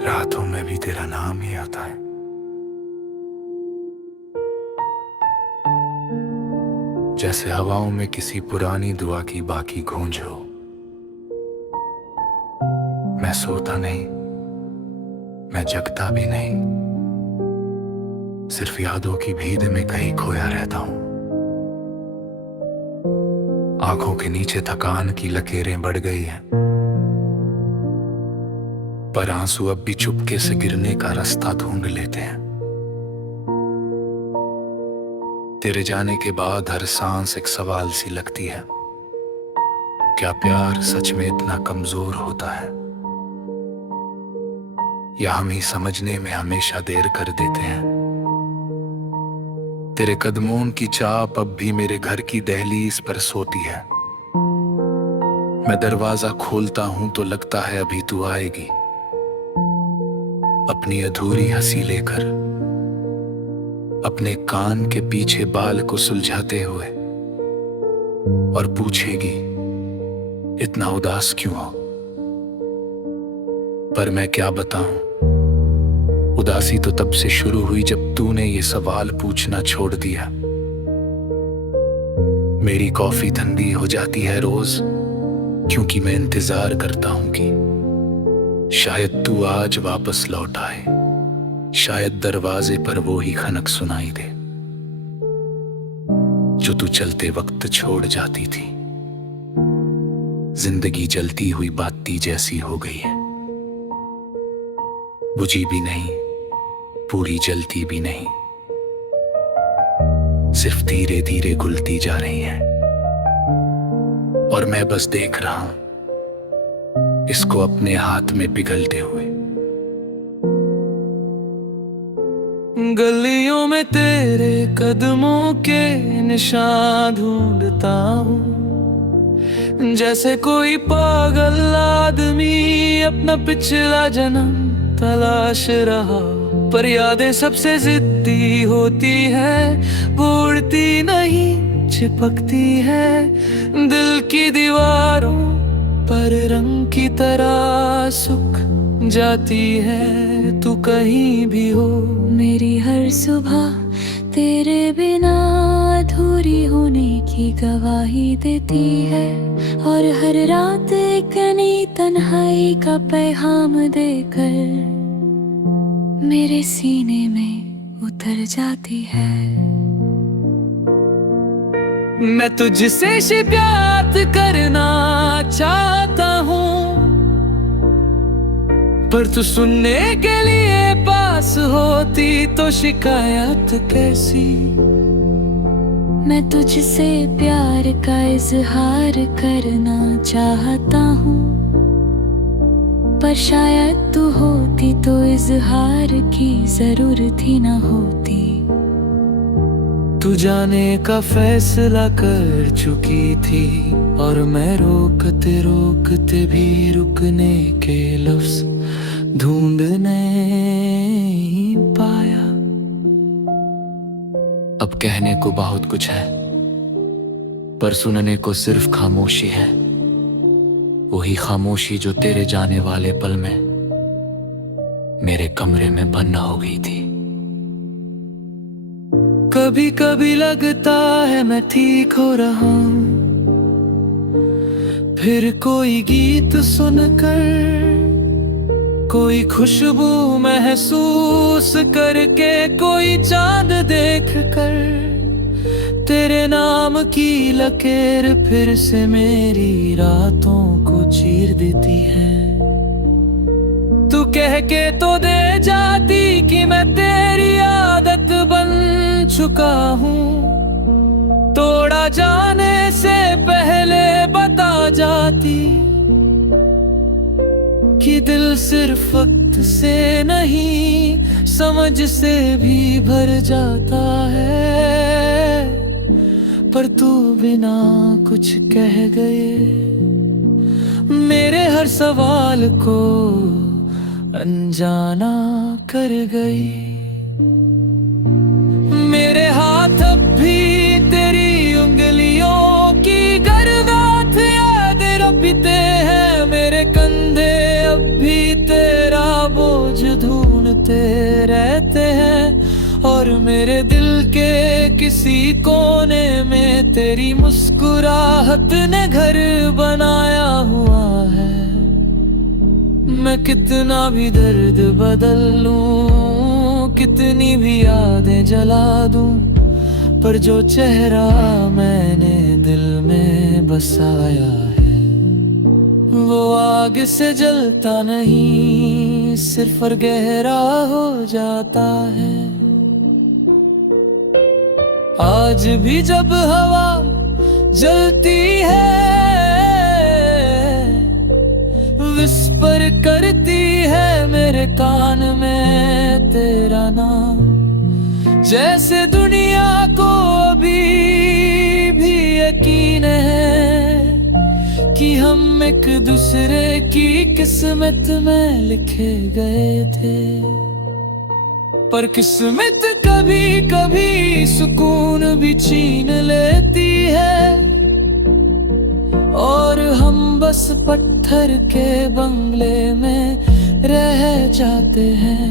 रातों में भी तेरा नाम ही आता है। जैसे हवाओं में किसी पुरानी दुआ की बाकी गूंज हो। मैं सोता नहीं, मैं जगता भी नहीं, सिर्फ यादों की भीड़ में कहीं खोया रहता हूं। आंखों के नीचे थकान की लकीरें बढ़ गई हैं, पर आंसू अब भी चुपके से गिरने का रास्ता ढूंढ लेते हैं। तेरे जाने के बाद हर सांस एक सवाल सी लगती है, क्या प्यार सच में इतना कमजोर होता है, या हम ही समझने में हमेशा देर कर देते हैं। तेरे कदमों की चाप अब भी मेरे घर की दहलीज पर सोती है। मैं दरवाजा खोलता हूं तो लगता है अभी तू आएगी, अपनी अधूरी हंसी लेकर, अपने कान के पीछे बाल को सुलझाते हुए, और पूछेगी इतना उदास क्यों हो। पर मैं क्या बताऊं, उदासी तो तब से शुरू हुई जब तूने ये सवाल पूछना छोड़ दिया। मेरी कॉफी ठंडी हो जाती है रोज, क्योंकि मैं इंतजार करता हूं कि शायद तू आज वापस लौट आए, शायद दरवाजे पर वो ही खनक सुनाई दे जो तू चलते वक्त छोड़ जाती थी। जिंदगी जलती हुई बाती जैसी हो गई है, बुझी भी नहीं, पूरी जलती भी नहीं, सिर्फ धीरे धीरे घुलती जा रही है। और मैं बस देख रहा हूं इसको अपने हाथ में पिघलते हुए। गलियों में तेरे कदमों के निशान ढूंढता हूँ, जैसे कोई पागल आदमी अपना पिछला जन्म तलाश रहा। पर यादें सबसे जिद्दी होती है, वो उड़ती नहीं चिपकती है दिल की दीवारों पर, रंग की तरह सुख जाती है तू कहीं भी हो। मेरी हर सुबह तेरे बिना अधूरी होने की गवाही देती है, और हर रात एक नई तन्हाई का पैगाम देकर मेरे सीने में उतर जाती है। मैं तुझसे शिकायत करना चाहता हूँ, पर तू सुनने के लिए पास होती तो शिकायत कैसी। मैं तुझसे प्यार का इजहार करना चाहता हूँ, पर शायद तू होती तो इजहार की जरूरत ही न होती। तू जाने का फैसला कर चुकी थी, और मैं रोकते रोकते भी रुकने के लफ्ज ढूंढ नहीं पाया। अब कहने को बहुत कुछ है, पर सुनने को सिर्फ खामोशी है। वही खामोशी जो तेरे जाने वाले पल में मेरे कमरे में बंद हो गई थी। कभी कभी लगता है मैं ठीक हो रहा हूँ, फिर कोई गीत सुनकर, कोई खुशबू महसूस करके, कोई चांद देख कर, तेरे नाम की लकीर फिर से मेरी रातों को चीर देती है। तू कह के तो दे जाती कि मैं तेरी आदत बन चुका हूँ, तोड़ा जाने से पहले बता जाती कि दिल सिर्फ वक्त से नहीं समझ से भी भर जाता है। पर तू बिना कुछ कह गए मेरे हर सवाल को अनजाना कर गई। मेरे हाथ अब भी तेरी उंगलियों की गर्दात याद रखते हैं, मेरे कंधे अब भी तेरा बोझ ढूंढते रहते हैं, और मेरे दिल के किसी कोने में तेरी मुस्कुराहट ने घर बनाया हुआ है। मैं कितना भी दर्द बदल लूं, कितनी भी यादें जला दूं, पर जो चेहरा मैंने दिल में बसाया है, वो आग से जलता नहीं, सिर्फ और गहरा हो जाता है। आज भी जब हवा जलती है, विस्पर करती है मेरे कान में तेरा नाम, जैसे दुनिया को अभी भी यकीन है कि हम एक दूसरे की किस्मत में लिखे गए थे। पर किस्मत कभी कभी सुकून भी छीन लेती है, और हम बस पत्थर के बंगले में रह जाते हैं,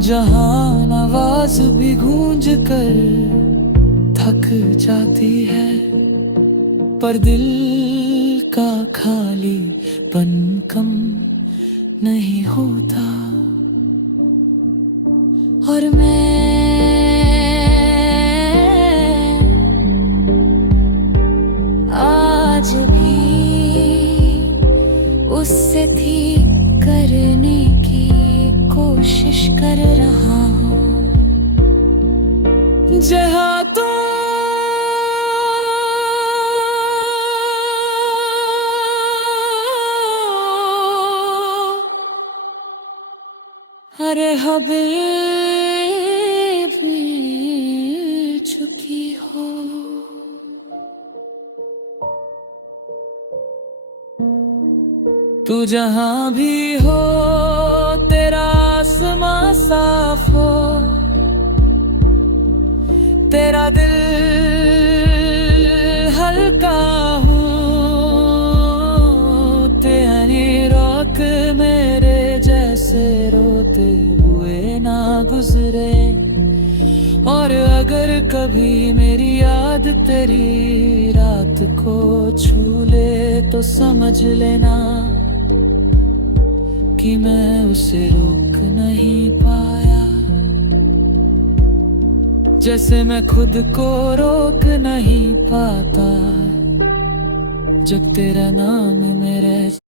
जहां आवाज भी गूंज कर थक जाती है, पर दिल का खालीपन कम नहीं होता। और मैं आज भी उससे ठीक करने की कोशिश कर रहा हूँ, जहाँ तो अरे हबीब मिल चुकी हो। तू जहां भी हो तेरा आसमां साफ हो, तेरा दिल हल्का हो, तेरी रोक मेरे जैसे रोते हुए ना गुजरे। और अगर कभी मेरी याद तेरी रात को छू ले तो समझ लेना कि मैं उसे रोक नहीं पाया, जैसे मैं खुद को रोक नहीं पाता जब तेरा नाम मेरे